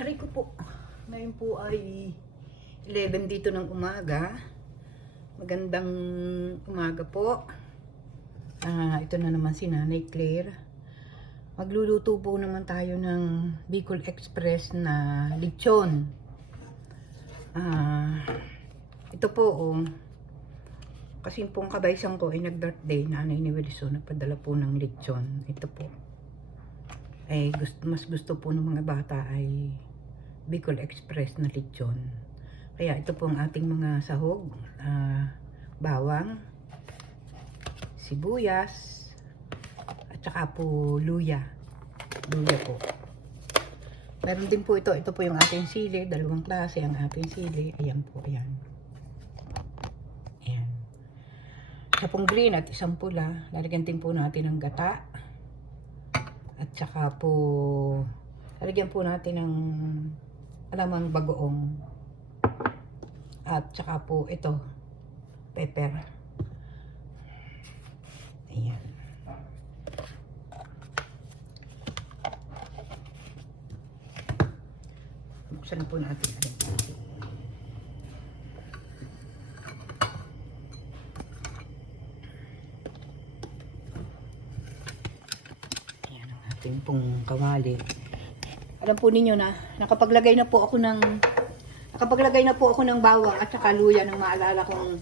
Aray ko po. Ngayon po ay 11 dito ng umaga. Magandang umaga po. Ah, ito na naman si Nanay Claire. Magluluto po naman tayo ng Bicol Express na lechon. Ah, ito po oh. Kasi pong kabaysang ko ay nag-birthday, nanay ni Wilson, nagpadala po ng lechon. Ito po. Eh, gusto, mas gusto po ng mga bata ay Bicol Express na lechon. Kaya ito po ang ating mga sahog, ah, bawang, sibuyas, at saka po luya. Luya po. Meron din po ito, ito po yung ating sili, dalawang klase ang ating sili. Ayan po, ayan. Ayan. Isa pong green at isang pula. Lalagyan din po natin ng gata. At saka po, lalagyan po natin ng alamang bagoong. At saka po ito, pepper. Ayan. Buksan po natin. Ang ating pong kawali. Alam po ninyo na, nakapaglagay na po ako ng nakapaglagay na po ako ng bawang at saka luya nang maalala kong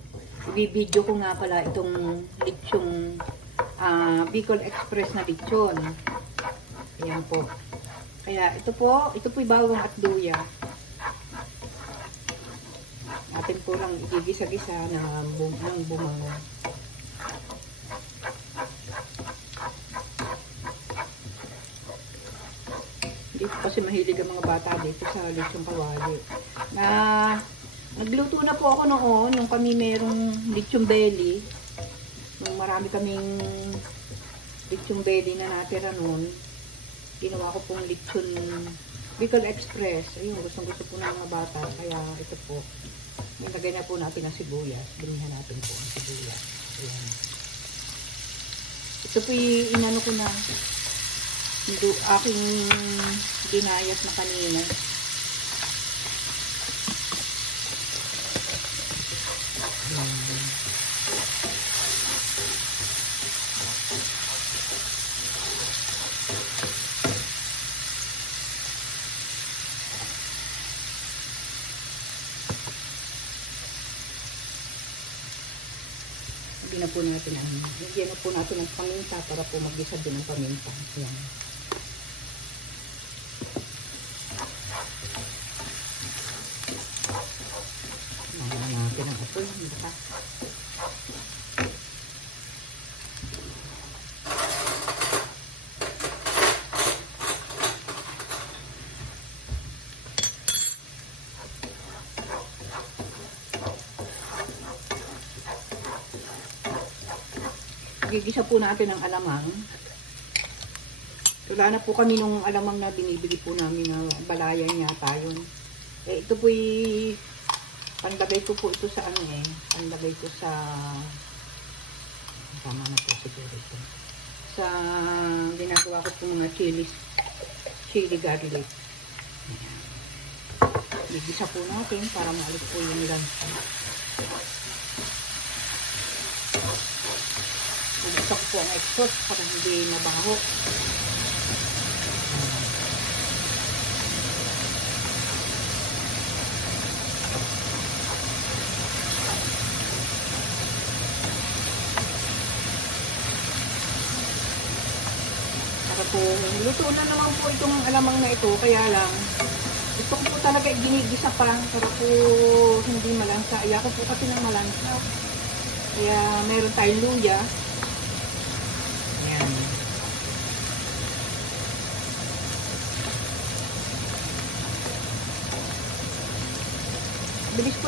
i-video ko nga pala itong lechong ah, Bicol Express na lechon. Ayan po. Kaya ito po, ito po yung bawang at luya. Atin po lang igigisa-gisa na bum ng bumango. Kasi mahilig ang mga bata dito sa lechong kawali. Na nagluto na po ako noon nung kami merong lechong belly. Nung marami kaming lechong belly na natira noon. Ginawa ko pong lechon Bicol Express. Ayun, gustong gusto po ng mga bata. Kaya ito po. Nilagay na po natin ang sibuyas. Dinihan natin po ang sibuyas. Ayan. Ito po yung inano ko na aking ginayat na kanina. Lagyan na po natin ang, lagyan na po natin ang paminta para po mag-isa din ang paminta. Ayan. Nalaman natin ang apoy. Baka. Gigisa po natin ang alamang. Wala na po kami nung alamang na binibili po namin na balayan yata yun. Eh, ito po pandagay ko po ito sa ano eh. Pandagay ko sa tama na po siguro ito. Sa ginagawa ko po mga chili chili garlic. Ayan. Gigisa po natin para maalis po yung lansa. Ko po ang exhaust para hindi mabaho. Po, luto na naman po itong alamang na ito, kaya lang, ko po talaga ginigisa pa para po hindi malansa. Ayoko po kasi ng malansa. Kaya meron tayong luya.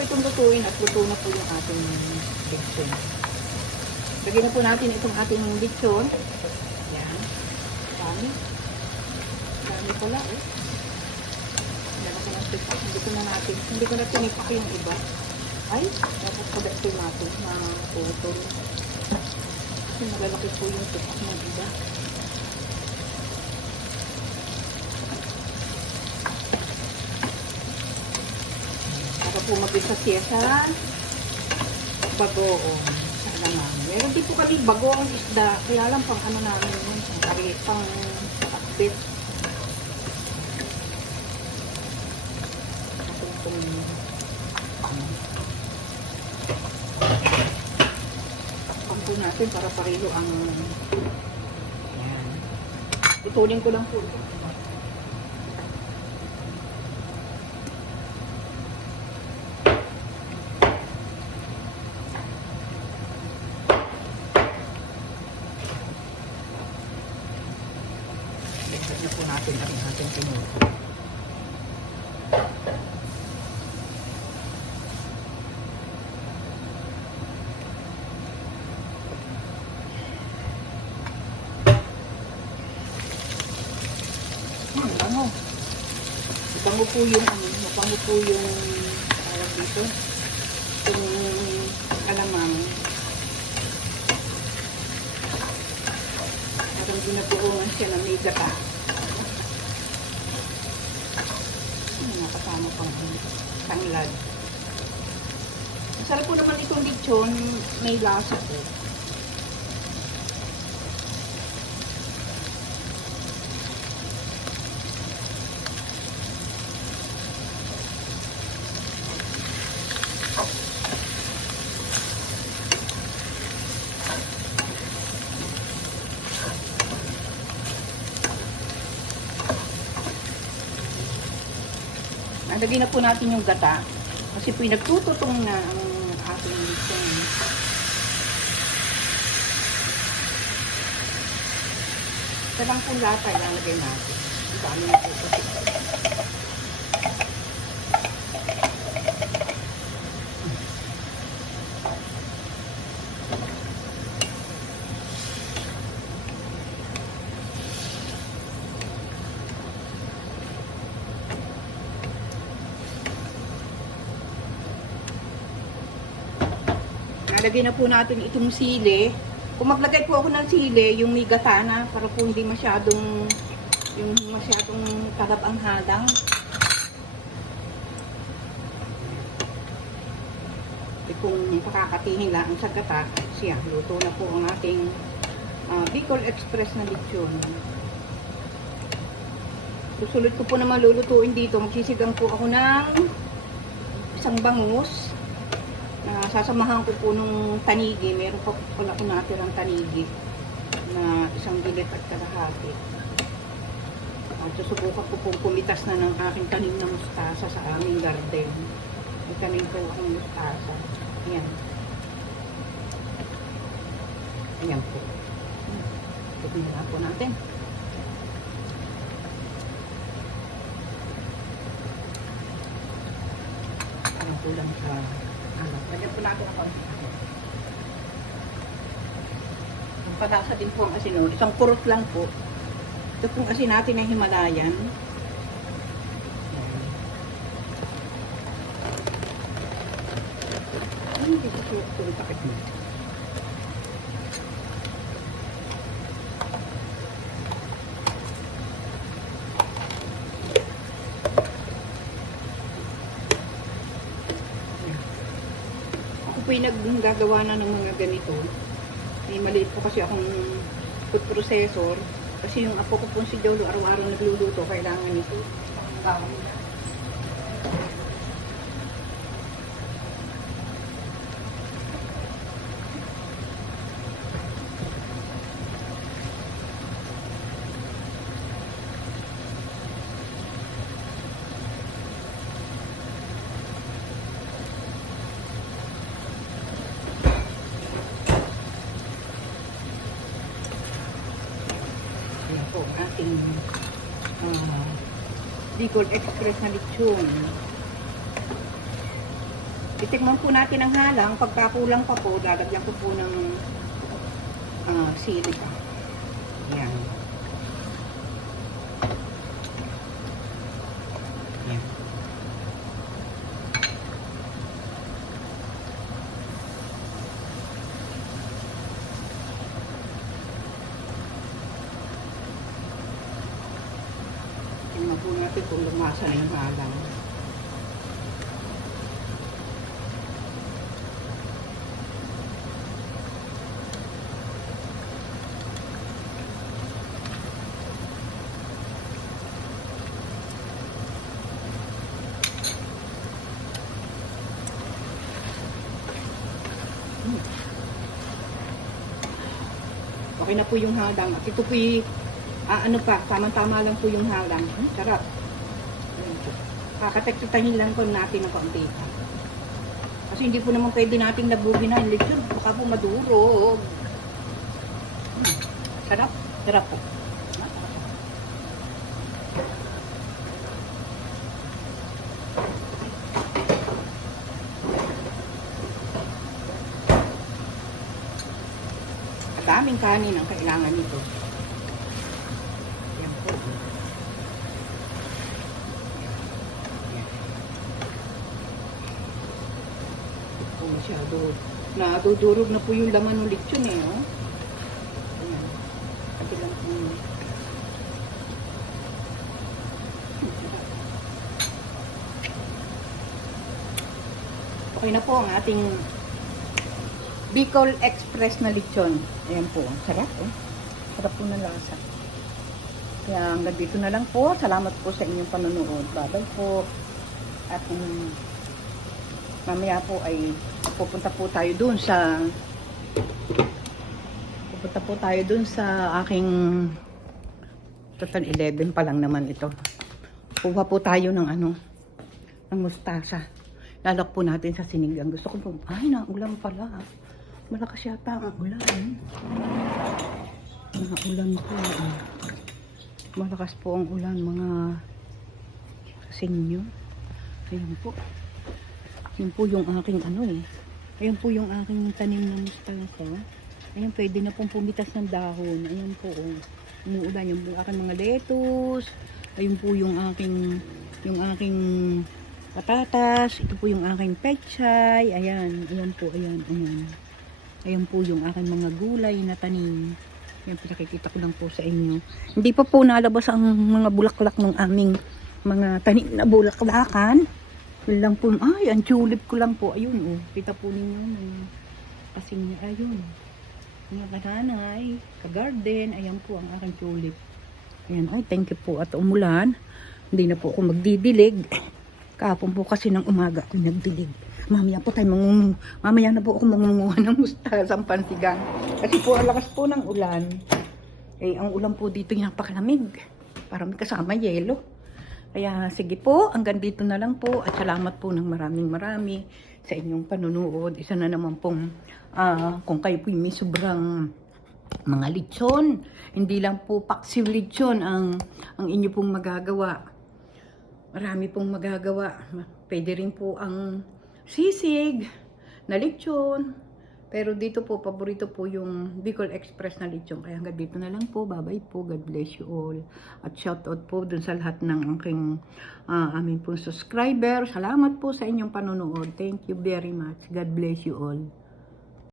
Po itong lutuin at luto na po yung ating lechon. Lagyan na po natin itong ating lechon. Ayan. Dami. Dami pala eh. Lagyan ko ng tipak. Hindi ko na natin. Hindi ko na tinipak yung iba. Ay, dapat pagkat natin na putol. Kasi malalaki po yung tipak ng iba. Po mag-isa siya sa bagoong sa alamang. Meron din po kami bagoong isda. Kaya lang pang ano namin yun. Pang kari, pang akbit. Katungtong ano. Ang po natin para pareho ang yan. Tutulin ko lang po. ito. Lagyan na po natin ang ating pinuto. Hmm, bango. Bango po yung ano, mabango po yung tawag dito. Yung alamang. Parang ginagawa siya ng may gata. Hmm, nakasama pang tanglad. Masarap po naman itong lechon, may lasa po. Nalagay na po natin yung gata. Kasi po nagtututong na ang ating lechon. Ito lang po lata ilalagay natin. Ang dami po kasi. Nalagay na po natin itong sili. Kung maglagay po ako ng sili, yung may gata na, para po hindi masyadong, yung masyadong kalab ang hadang. Eh, kung pakakatihin lang sa gata, siya, luto na po ang ating ah, Bicol Express na lechon. Susunod ko po naman lulutuin dito, magsisigang po ako ng isang bangus na sasamahan ko po nung tanigi. Meron pa pala ako natirang tanigi na isang gilit at kalahati. At susubukan ko pong pumitas na ng aking tanim na mustasa sa aming garden. May tanim po akong mustasa. Ayan. Ayan po. Tignan na po natin. Ayan po lang sa natin konti. Ang palasa din po ang asin, oh. isang kurot lang po. Ito pong asin natin na Himalayan. Ay, hindi ko yung takip mo. Ako po yung naggagawa na ng mga ganito. May maliit po kasi akong food processor. Kasi yung apo ko po si Jolo, araw-araw nagluluto, kailangan nito. Bawang na. Ayan po, ating uh, Bicol Express na lechon. Titikman po natin ang halang. Pagkakulang pa po, lalagyan ko po ng uh, sili pa. Ayan. natin kung lumasa na maalam. Okay na po yung halang. At ito po yung, ah, ano pa, tama-tama lang po yung halang. Sarap. Ayan po. Kakatektahin lang po natin ng kaunti. Kasi hindi po naman pwede nating labugin na yung lechon. Baka po madurog. Hmm, sarap. Sarap po. Ang daming kanin ang kailangan nito. Yan po. Po masyado. Nadudurog na po yung laman ng lechon eh. Oh. Ayan. Pati lang po. Okay na po ang ating Bicol Express na lechon. Ayan po. Sarap eh. Sarap po ng lasa. Kaya hanggang dito na lang po. Salamat po sa inyong panonood. Babay po. At um, mamaya po ay pupunta po tayo dun sa pupunta po tayo dun sa aking total 11 pa lang naman ito. Kuha po tayo ng ano ng mustasa. Lalak po natin sa sinigang. Gusto ko po, ay, naulan pala. Malakas yata ang ulan. Naulan po. ah. Malakas po ang ulan, mga kasinyo. Ayan po. Yun po yung aking ano eh. Ayan po yung aking tanim ng mustasa. Ayan, pwede na pong pumitas ng dahon. Ayan po, oh. Umuulan yung aking mga lettuce. Ayun po yung aking yung aking patatas. Ito po yung aking pechay. Ayan, ayan po, ayan, ayan. Ayan po yung aking mga gulay na tanim. Ayan, pinakikita ko lang po sa inyo. Hindi pa po nalabas ang mga bulaklak ng aming mga tanim na bulaklakan. Yun lang po, ay, ang tulip ko lang po. Ayun, oh. Kita po ninyo. Ng, kasi niya, ayun. Mga kananay, ka-garden. Ayan po ang aking tulip. Ayan, ay, thank you po. At umulan. Hindi na po ako magdidilig. Kahapon po kasi ng umaga ako nagdilig. Mamaya po tayo mangungu. Mamaya na po ako mangunguha ng mustasang pansigang. Kasi po, ang lakas po ng ulan. Eh, ang ulan po dito yung napakalamig. Parang may kasama yelo. Kaya sige po, hanggang dito na lang po at salamat po ng maraming marami sa inyong panunood. Isa na naman pong ah, kung kayo po may sobrang mga lechon, hindi lang po paksiw lechon ang, ang inyo pong magagawa. Marami pong magagawa. Pwede rin po ang sisig na lechon. Pero dito po, paborito po yung Bicol Express na lechon. Kaya hanggang dito na lang po. Bye-bye po. God bless you all. At shout out po dun sa lahat ng aking ah, aming pong subscriber. Salamat po sa inyong panonood. Thank you very much. God bless you all.